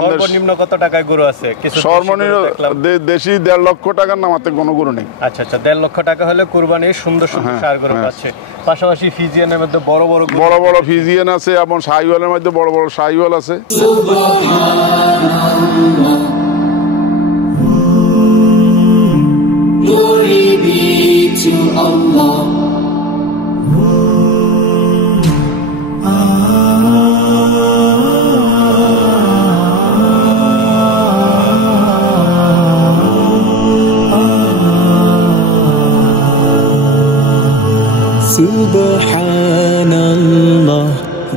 সর্বনিম্ন কত টাকায় গরু আছে? সর্বনিম্ন দেশি 1.5 লক্ষ টাকার নামাতে কোনো গরু নেই। আচ্ছা আচ্ছা, 1.5 লক্ষ টাকা হলে কুরবানির সুন্দর সুন্দর ষাঁড় গরু পাচ্ছে। পাশাপাশি ফিজিয়ানের মধ্যে বড় বড় ফিজিয়ান আছে এবং শাহিওয়ালের মধ্যে বড় বড় শাহিওয়াল আছে। Glory be to Allah. Subhanallah,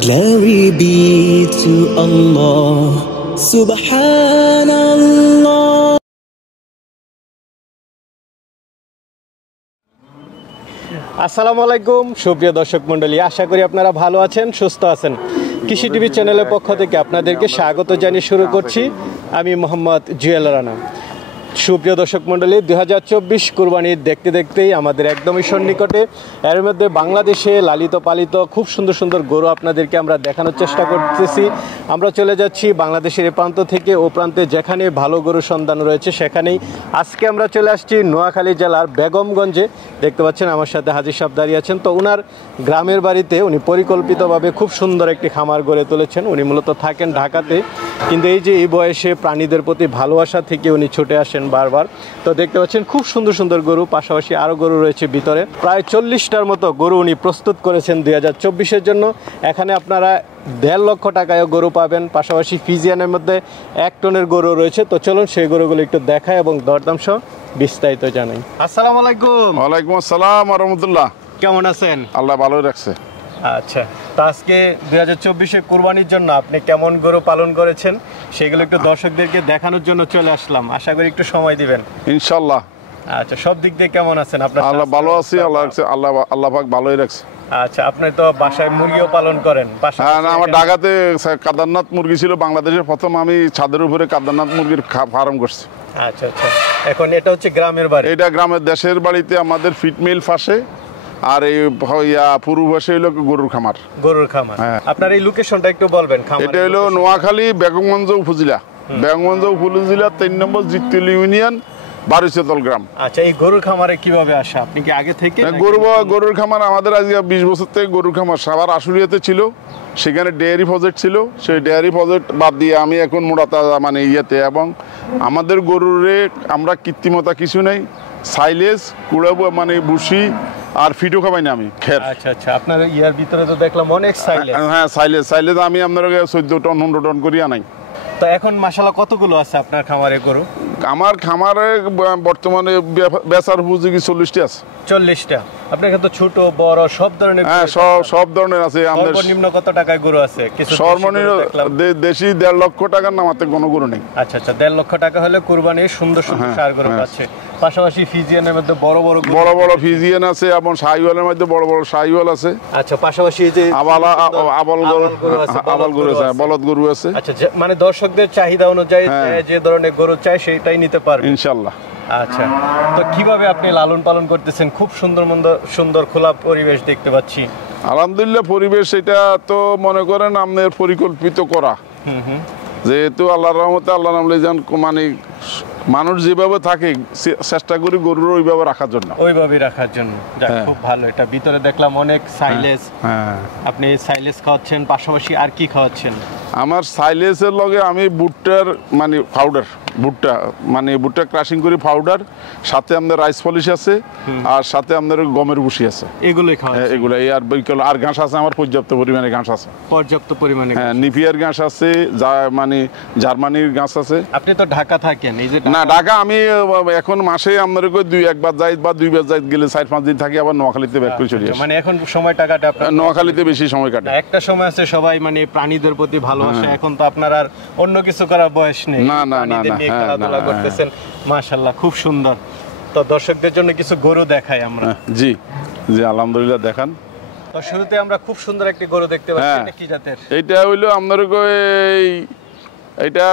glory be to Allah. Subhanallah. আসসালামু আলাইকুম সুপ্রিয় দর্শক মণ্ডলী, আশা করি আপনারা ভালো আছেন, সুস্থ আছেন। কৃষি টিভি চ্যানেলের পক্ষ থেকে আপনাদেরকে স্বাগত জানিয়ে শুরু করছি আমি মোহাম্মদ জুয়েল রানা। সুপ্রিয় দর্শক মণ্ডলী, 2024 কুরবানির দেখতে দেখতেই আমাদের একদমই সন্নিকটে, এর মধ্যে বাংলাদেশে লালিত পালিত খুব সুন্দর সুন্দর গরু আপনাদেরকে আমরা দেখানোর চেষ্টা করতেছি। আমরা চলে যাচ্ছি বাংলাদেশের এ প্রান্ত থেকে ও প্রান্তে, যেখানে ভালো গরুর সন্ধান রয়েছে সেখানেই। আজকে আমরা চলে আসছি নোয়াখালী জেলার বেগমগঞ্জে। দেখতে পাচ্ছেন আমার সাথে হাজির সাহেব দাঁড়িয়ে আছেন। তো ওনার গ্রামের বাড়িতে উনি পরিকল্পিতভাবে খুব সুন্দর একটি খামার গড়ে তুলেছেন। উনি মূলত থাকেন ঢাকাতে, কিন্তু এই যে এই বয়সে প্রাণীদের প্রতি ভালোবাসা থেকে উনি ছুটে আসেন বারবার। তো দেখতে পাচ্ছেন খুব সুন্দর সুন্দর গরু, পাশাপাশি আরও গরু রয়েছে ভিতরে। প্রায় 40টার মতো গরু উনি প্রস্তুত করেছেন 2024-এর জন্য। এখানে আপনারা 1.5 লক্ষ টাকায়ও গরু পাবেন, পাশাপাশি ফিজিয়ানের মধ্যে 1 টনের গরু রয়েছে। তো চলুন সেই গরুগুলো একটু দেখায় এবং দরদাম সহ বিস্তারিত জানাই। আসসালামু আলাইকুম। ওয়ালাইকুম আসসালাম ওয়া রাহমাতুল্লাহ। কেমন আছেন? আল্লাহ ভালোই রাখছে। আচ্ছা, তো আজকে 2024-এ কুরবানির জন্য আপনি কেমন গরু পালন করেছেন সেগুলো একটু দর্শকদেরকে দেখানোর জন্য চলে আসলাম। আশা করি একটু সময় দিবেন ইনশাআল্লাহ। আচ্ছা, সব দিক দিয়ে কেমন আছেন আপনার? আল্লাহ ভালো আছি, আল্লাহ পাক ভালোই রাখছে। আচ্ছা, আপনি তো বাসায় মুরগিও পালন করেন? হ্যাঁ, আমার ঢাকাতে কাদারনাথ মুরগি ছিল, বাংলাদেশের প্রথম আমি ছাদের উপরে কাদারনাথ মুরগির ফার্ম করছি। আচ্ছা আচ্ছা, এখন এটা হচ্ছে গ্রামের বাড়ি? এটা গ্রামের দেশের বাড়িতে আমাদের ফিট মিল পাশে, আর এই পূর্ব পাশে হইলো গরুর খামার। গরুর খামার। আপনার এই লোকেশনটা একটু বলবেন? এটা হলো নোয়াখালী বেগমগঞ্জ উপজেলা, 3 নম্বর জিতলি ইউনিয়ন, বারুইছতল গ্রাম। আচ্ছা, এই গরুর খামারে কিভাবে আসা? আপনি কি আগে থেকে? গরুর খামার আমাদের আজকে 20 বছর থেকে গরুর খামার। সাভার আশুলিয়াতে ছিল, সেখানে ডেয়ারি প্রজেক্ট ছিল। সেই ডেয়ারি প্রজেক্ট বাদ দিয়ে আমি এখন মোড়াতা মানে ইয়েতে, এবং আমাদের গরুরে আমরা কৃত্রিমতা কিছু নেই, সাইলেজ কুড়াবো মানে বুসি আর ফিটও খাবাই না আমি খের। আচ্ছা আচ্ছা, আপনার ইয়ার ভিতরে তো দেখলাম অনেক সাইলেজ। হ্যাঁ, সাইলেজ আমি আপনার 14 টন 15 টন করি আনাই। তো এখন মাশাআল্লাহ কতগুলো আছে আপনার খামারে গরু? আমার খামারে বর্তমানে বেচার উপযোগী 40টি আছে। 40টা? আপনার কাছে তো ছোট বড় সব ধরনের? হ্যাঁ, সব ধরনের আছে। সর্বনিম্ন কত টাকায় গরু আছে? সর্বনিম্ন দেশি 1.5 লক্ষ টাকার নামাতে কোনো গরু নেই। আচ্ছা আচ্ছা, 1.5 লক্ষ টাকা হলে কুরবানির সুন্দর সুন্দর ষাঁড় গরু পাচ্ছে। পাশাপাশি ফিজিয়ানের মধ্যে বড় বড় ফিজিয়ান আছে এবং শাহিওয়ালের মধ্যে বড় বড় শাহিওয়াল আছে। আচ্ছা, পাশাপাশি এই যে বলদ গরু আছে। আচ্ছা, মানে দর্শকদের চাহিদা অনুযায়ী যে ধরনের গরু চাই সেটাই নিতে পারবে ইনশাআল্লাহ। আচ্ছা, তো কিভাবে আপনি লালন পালন করতেছেন? খুব সুন্দর খোলা পরিবেশ দেখতে পাচ্ছি। আলহামদুলিল্লাহ, পরিবেশ এটা তো মনে করেন আপনার পরিকল্পিত করা, যেহেতু আল্লাহর রহমতে আল্লাহ নামলে যান, মানে মানুষ যেভাবে থাকে চেষ্টা করি গরুর ওইভাবে রাখার জন্য। খুব ভালো। এটা ভিতরে দেখলাম অনেক সাইলেজ। আপনি সাইলেজ খাওয়াচ্ছেন, পাশাপাশি আর কি খাওয়াচ্ছেন? আমার সাইলেজের লগে আমি ভুট্টার মানে পাউডার, ভুট্টা ক্রাশিং করে পাউডার, সাথে আমাদের রাইস পলিশ আছে, আর সাথে আমাদের গমের ভুসি আছে। এগুলোই খাওয়া? এগুলো। আর ঘাস আছে আমার, পর্যাপ্ত পরিমাণে ঘাস আছে। পর্যাপ্ত পরিমাণে? হ্যাঁ, নিপিয়ার ঘাস আছে, মানে জার্মানির ঘাস আছে। আপনি তো ঢাকা থাকেন? এই যে না, ঢাকা আমি এখন মাসে আপনার 1 বার যাই বা 2 বার যাই, গেলে 4-5 দিন থাকি, আবার নোয়াখালীতে ব্যাক করে চলে আসি। মানে এখন সময় টাকাটা আপনার নোয়াখালীতে বেশি সময় কাটে। একটা সময় আছে সবাই মানে প্রাণীদের প্রতি ভালোবাসে, এখন তো আপনার আর অন্য কিছু করার বয়স নেই। না, খেলাধুলা করতেছেন, মাশাআল্লাহ, খুব সুন্দর। তো দর্শকদের জন্য কিছু গরু দেখাই আমরা। জি, আলহামদুলিল্লাহ, দেখান। তো শুরুতে আমরা খুব সুন্দর একটি গরু দেখতে পাচ্ছি। এটা কি জাতের? এটা হইলো আপনার এটা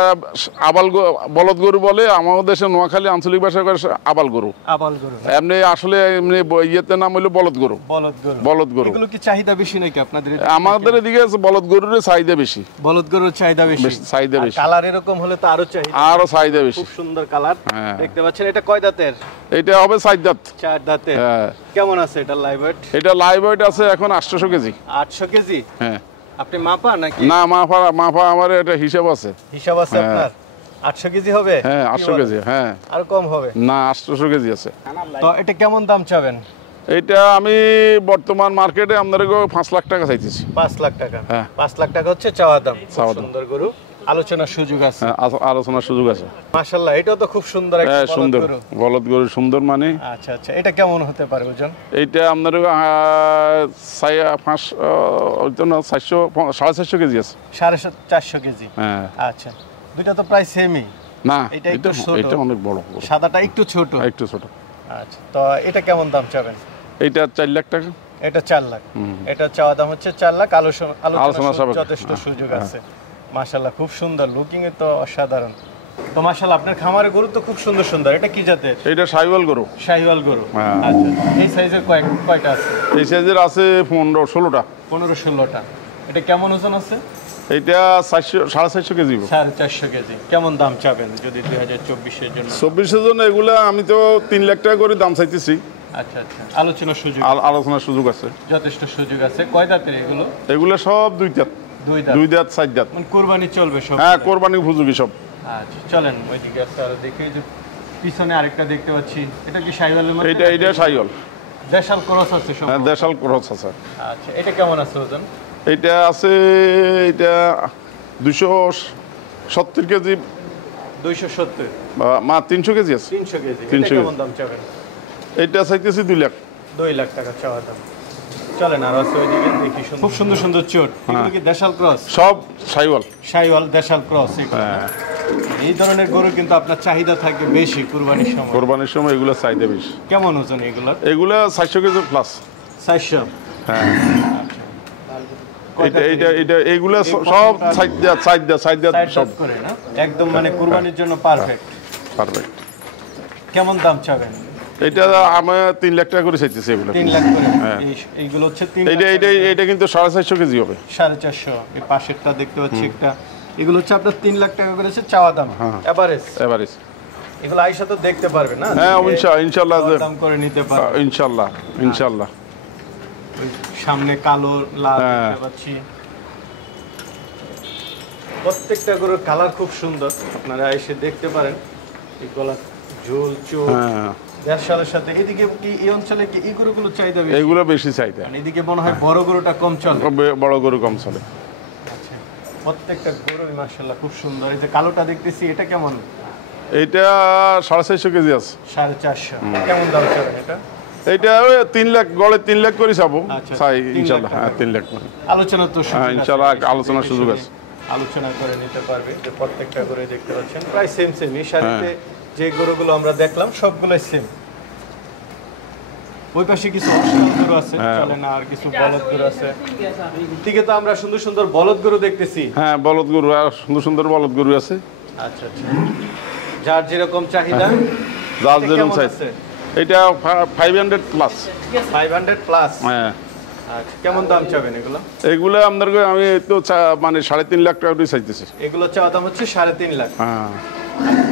বলদ গরু বলে, আমাদের দেশে নোয়াখালী আঞ্চলিক ভাষায় আবাল গরু। আবাল গরু এমনি আসলে এমনি ইয়েতে নাম হলো বলদ গরু। বলদ গরু এগুলো কি চাহিদা বেশি নাকি আপনাদের? আমাদের এদিকে বলদ গরুর চাহিদা বেশি। বলদ গরুর চাহিদা বেশি। চাহিদা বেশি। কালার এরকম হলে তো আরো চাহিদা। আরো চাহিদা বেশি। খুব সুন্দর কালার দেখতে পাচ্ছেন। এটা কয় দাঁতের? এটা হবে 4 দাঁত। 4 দাঁতের। কেমন আছে এটা লাইভ ওয়েট? এটা লাইভ ওয়েট আছে এখন 800 কেজি। 800 কেজি? হ্যাঁ। আপনি মাপা নাকি? না, মাপা আমার এটা হিসাব আছে। হিসাব আছে আপনার? 800 কেজি হবে? হ্যাঁ 800 কেজি। হ্যাঁ। আর কম হবে? না 800 কেজি আছে। তো এটা কেমন দাম চাবেন? এটা আমি বর্তমান মার্কেটে আপনাদেরকে 5 লাখ টাকা চাইতেছি। 5 লাখ টাকা? হ্যাঁ। 5 লাখ টাকা হচ্ছে চাওয়া দাম। সুন্দর গরু, আলোচনার সুযোগ আছে। আলোচনার সুযোগ আছে। মাশাআল্লাহ, এটাও তো খুব সুন্দর একটা বলদ গরু। বলদ গরু সুন্দর মানে। আচ্ছা আচ্ছা, এটা কেমন হতে পারে ওজন? এইটা আপনার 450 কেজি আছে। 450 কেজি? হ্যাঁ। আচ্ছা, দুইটা তো প্রায় সেমই। না, এটা অনেক বড়। সাদাটা একটু ছোট। একটু ছোট। আচ্ছা, তো এটা কেমন দাম চাবেন? এইটা 4 লাখ টাকা। এটা 4 লাখ। এটা চাওয়া দাম হচ্ছে 4 লাখ। আলোচনা সাপেক্ষে যথেষ্ট সুযোগ আছে। মাশাআল্লাহ, খুব সুন্দর, লুকিং এ তো অসাধারণ। তো মাশাআল্লাহ, আপনার খামারের গরু তো খুব সুন্দর সুন্দর। এটা কি জাতের? এটা শাহিওয়াল গরু। শাহিওয়াল গরু। আচ্ছা, এই সাইজের কয়টা আছে? এই সাইজের আছে 15-16টা। 15-16টা। এটা কেমন ওজন আছে? এটা 450 কেজি। 450 কেজি। কেমন দাম চাবেন যদি 2024 এর জন্য? 24 এর জন্য এগুলা আমি তো 3 লাখ টাকা করে দাম চাইতেছি। আচ্ছা আচ্ছা, আলোচনার সুযোগ আছে। যথেষ্ট সুযোগ আছে। কয় দাঁতের এগুলো? এগুলো সব 2 দাঁত। 2 দাঁত 4 দাঁত। মানে কুরবানি চলবে সব? হ্যাঁ, কুরবানি উপযোগী সব। আচ্ছা, চলেন ওইদিকে আর দেখি। যে পিছনে আরেকটা দেখতে পাচ্ছি, এটা কি শাহিওয়ালের মধ্যে? এটা শাহিওয়াল। দেশাল ক্রস আছে সব? হ্যাঁ, দেশাল ক্রস আছে। আচ্ছা, এটা কেমন আছে ওজন? এটা আছে 270 কেজি। 270? মা 300 কেজি আছে। 300 কেজি। 300 কেমন দাম চাবেন? এটা চাইতেছি 2 লাখ। 2 লাখ টাকা চাওয়া দাম। চলেন আর আছে ওইদিকে দেখি। খুব সুন্দর সুন্দর চোট। এগুলো কি দেশাল ক্রস? সব শাহিওয়াল দেশাল ক্রস। হ্যাঁ। এই ধরনের গরু কিন্তু আপনার চাহিদা থাকে বেশি কুরবানির সময়। এগুলো চাহিদা বেশি। কেমন ওজন এগুলো? এগুলো 400 কেজি প্লাস। 400? হ্যাঁ। এইগুলো সব চাহিদা সব করে না, একদম মানে কুরবানির জন্য পারফেক্ট। কেমন দাম চাবেন? এটা আমি 3 লাখ টাকা করে চাইতেছি। এগুলো 3 লাখ করে? এইগুলো হচ্ছে 3 লাখ। এটা কিন্তু 450 কেজি হবে। 450? এই পাশেরটা দেখতে পাচ্ছি একটা, এগুলো হচ্ছে আপনার 3 লাখ টাকা করে চাওয়া দাম। এভারেজ। এগুলো আইসা তো দেখতে পারবে না? হ্যাঁ, ইনশাআল্লাহ দাম করে নিতে পারবে ইনশাআল্লাহ। সামনে কালো লাল দেখতে পাচ্ছি। প্রত্যেকটা গরুর কালার খুব সুন্দর, আপনারা এসে দেখতে পারেন। এই গলা, ঝোল, চোখ। দেড়শালের সাথে এদিকে কি এই অঞ্চলে কি এই গরুগুলো চাহিদা বেশি? এগুলো বেশি চাহিদা। এদিকে মনে হয় বড় গরুটা কম চলে। বড় গরু কম চলে। আচ্ছা, প্রত্যেকটা গরুই মাশাআল্লাহ খুব সুন্দর। এই যে কালোটা দেখতেছি, এটা কেমন? এটা 450 কেজি আছে। 450? কেমন দাম চাবেন এটা? এটা 3 লাখ, গড়ে 3 লাখ করে যাবো। চাই ইনশাআল্লাহ। হ্যাঁ, 3 লাখ। আলোচনা তো ইনশাআল্লাহ আলোচনার সুযোগ আছে। আলোচনা করে নিতে পারবে। যে প্রত্যেকটা গরু দেখতে পাচ্ছেন প্রায় সেম। এই সারিতে যে গরুগুলো আমরা দেখলাম সবগুলোই সেম। ওই পাশে কিছু অস্ট্রাল গরু আছে, চলে না, আর কিছু বলদ গরু আছে। এদিকে তো আমরা সুন্দর সুন্দর বলদ গরু দেখতেছি। হ্যাঁ, বলদ গরু আর সুন্দর সুন্দর বলদ গরু আছে। আচ্ছা আচ্ছা, যার যেরকম চাহিদা। যার যেরকম চাইছে। এটা 500 প্লাস। 500 প্লাস? হ্যাঁ। আচ্ছা, কেমন দাম চাবেন এগুলো? এগুলো আপনাদের আমি তো মানে 3.5 লাখ টাকা দিয়ে চাইতেছি। এগুলো চাওয়া দাম হচ্ছে 3.5 লাখ? হ্যাঁ।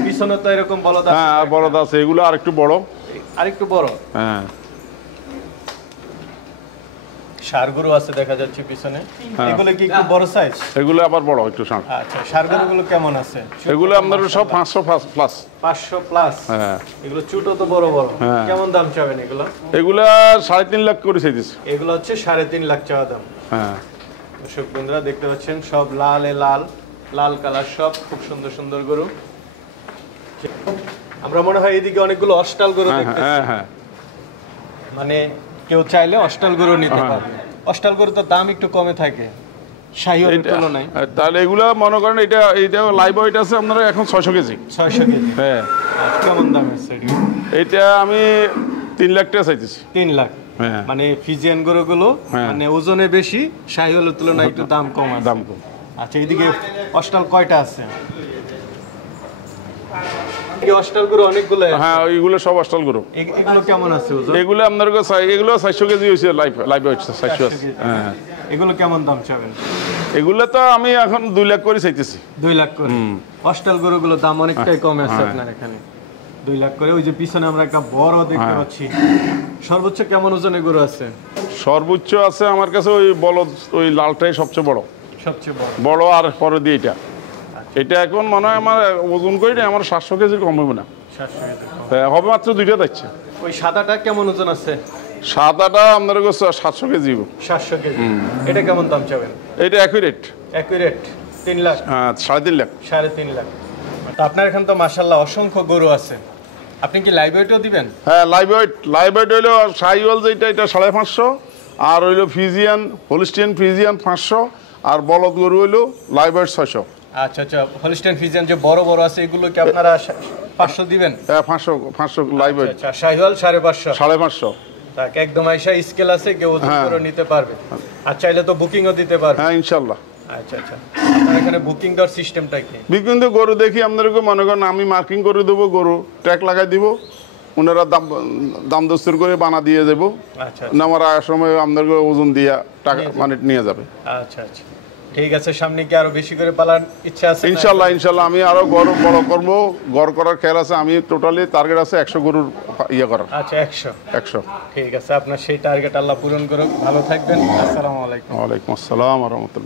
পিছনে তো এরকম বলদ আছে? হ্যাঁ, বলদ আছে। এগুলো আরেকটু বড়। হ্যাঁ। ষাঁড় গরু আছে দেখা যাচ্ছে পিছনে। এগুলো কি একটু বড় সাইজ? এগুলো আবার বড় একটু ষাঁড়। আচ্ছা, ষাঁড় গরুগুলো কেমন আছে? এগুলো আপনার সব 500 প্লাস। 500 প্লাস? হ্যাঁ। এগুলো ছোট তো বড়। কেমন দাম চাবেন এগুলো? এগুলো 3.5 লাখ করে চাইতেছি। এগুলো হচ্ছে 3.5 লাখ চাওয়া দাম। হ্যাঁ। দর্শক বন্ধুরা দেখতে পাচ্ছেন, সব লাল কালার, সব খুব সুন্দর সুন্দর গরু। আমরা মনে হয় এদিকে অনেকগুলো অস্টাল গরু দেখতেছি। হ্যাঁ। মানে কেউ চাইলে অস্টাল গরু নিতে পারবে। অস্টাল গরু তো দাম একটু কমে থাকে শাহিওয়ালের তুলনায়। তাহলে এগুলো মনে করেন এটা লাইভ ওয়েট আছে আপনারা এখন 600 কেজি। 600 কেজি? হ্যাঁ। কেমন দাম আছে এটা? আমি 3 লাখ টাকা চাইতেছি। 3 লাখ? মানে ফিজিয়ান গরুগুলো মানে ওজনে বেশি, শাহিওয়ালের তুলনায় একটু দাম কম। আচ্ছা, এইদিকে অস্টাল কয়টা আছে? এই অস্টাল গরু অনেকগুলো। হ্যাঁ, ওইগুলো সব অস্টাল গরু। এগুলো কেমন আছে ওজন? এগুলো আপনার এগুলো 400 কেজি হয়েছে, লাইভ হচ্ছে 400 আছে। হ্যাঁ, এগুলো কেমন দাম চাবেন? এগুলো তো আমি এখন 2 লাখ করে চাইতেছি। 2 লাখ করে। অস্টাল গরুগুলো দাম অনেকটাই কমে আছে আপনার এখানে, 2 লাখ করে। ওই যে পিছনে আমরা একটা বড় দেখতে পাচ্ছি, সর্বোচ্চ কেমন ওজনের গরু আছে? সর্বোচ্চ আছে আমার কাছে ওই বলদ, ওই লালটাই সবচেয়ে বড়, সবচেয়ে বড়। আর পরে দিয়ে এটা এখন মনে হয় আমার ওজন করি না, আমার 700 কেজির কম হবে না, 700 কেজি কম। হবে মাত্র 2টা যাচ্ছে। ওই সাদাটা কেমন ওজন আছে? সাদাটা আপনার কাছে 700 কেজি। 700 কেজি। এটা কেমন দাম চাবেন? এটা অ্যাকুরেট। 3 লাখ। হ্যাঁ, 3.5 লাখ। 3.5 লাখ। তো আপনার এখানে তো মাশাআল্লাহ অসংখ্য গরু আছে, আপনি কি লাইভ ওয়েটও দিবেন? হ্যাঁ, লাইভ ওয়েট হইলো সাইওয়াল যেটা, এটা 550, আর হইলো ফিজিয়ান, হোলিস্টিয়ান ফিজিয়ান 500, আর বলদ গরু হইলো লাইভ ওয়েট 600। আচ্ছা আচ্ছা, হলিস্টাইন ফ্রিজিয়ান যে বড় বড় আছে এগুলো কি আপনারা 500 দিবেন? হ্যাঁ, 500 লাইভ ওয়েট। আচ্ছা, শাহিওয়াল 550। 550। তাক একদম আইসা স্কেল আছে, কেউ ওজন করে নিতে পারবে। আর চাইলে তো বুকিংও দিতে পারবে। হ্যাঁ, ইনশাআল্লাহ। আচ্ছা আচ্ছা, আপনার এখানে বুকিং দেওয়ার সিস্টেমটা কি? কিন্তু গরু দেখি আপনাদেরকে মনে করেন আমি মার্কিং করে দেবো, গরু ট্যাগ লাগাই দিব, ওনারা দাম দস্তুর করে বানা দিয়ে দেবো। আচ্ছা না, আমার আসার সময় আপনাদেরকে ওজন দিয়া টাকা মানে নিয়ে যাবে। আচ্ছা আচ্ছা, ঠিক আছে। সামনে কি আরো বেশি করে পালার ইচ্ছা আছে? ইনশাল্লাহ আমি আরো গরু বড় করবো, গড় করার খেয়াল আছে। আমি টোটালি টার্গেট আছে 100 গরুর ইয়ে করার। আচ্ছা, 100। 100। ঠিক আছে, আপনার সেই টার্গেট আল্লাহ পূরণ করুক। ভালো থাকবেন। আসসালামু আলাইকুম। ওয়ালাইকুম আসসালাম ওয়া রাহমাতুল্লাহ।